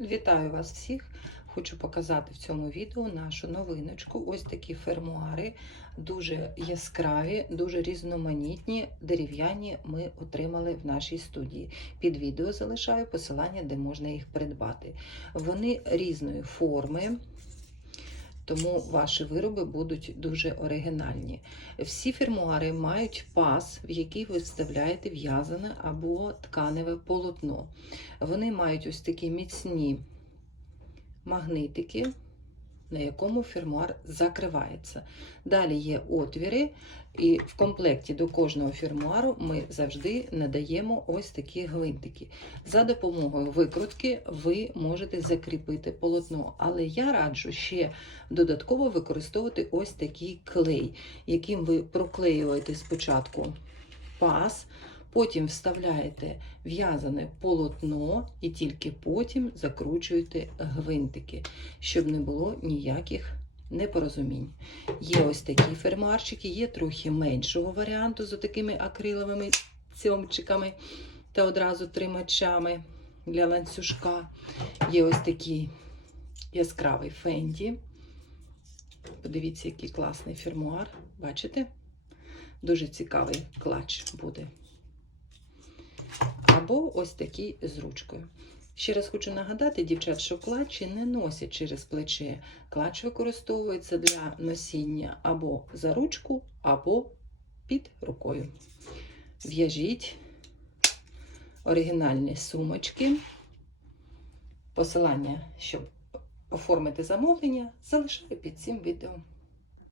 Вітаю вас всіх! Хочу показати в цьому відео нашу новиночку. Ось такі фермуари, дуже яскраві, дуже різноманітні, дерев'яні ми отримали в нашій студії. Під відео залишаю посилання, де можна їх придбати. Вони різної форми. Тому ваші вироби будуть дуже оригінальні. Всі фермуари мають паз, в який ви вставляєте в'язане або тканеве полотно. Вони мають ось такі міцні магнитики, на якому фермуар закривається. Далі є отвіри, і в комплекті до кожного фермуару ми завжди надаємо ось такі гвинтики. За допомогою викрутки ви можете закріпити полотно, але я раджу ще додатково використовувати ось такий клей, яким ви проклеюєте спочатку паз. Потім вставляєте в'язане полотно і тільки потім закручуєте гвинтики, щоб не було ніяких непорозумінь. Є ось такі фермарчики, є трохи меншого варіанту з такими акриловими цьомчиками та одразу тримачами для ланцюжка. Є ось такий яскравий фенді. Подивіться, який класний фермуар. Бачите? Дуже цікавий клач буде або ось такий з ручкою. Ще раз хочу нагадати, дівчат, що клатчі не носять через плече. Клатч використовується для носіння або за ручку, або під рукою. В'яжіть оригінальні сумочки. Посилання, щоб оформити замовлення, залишаю під цим відео.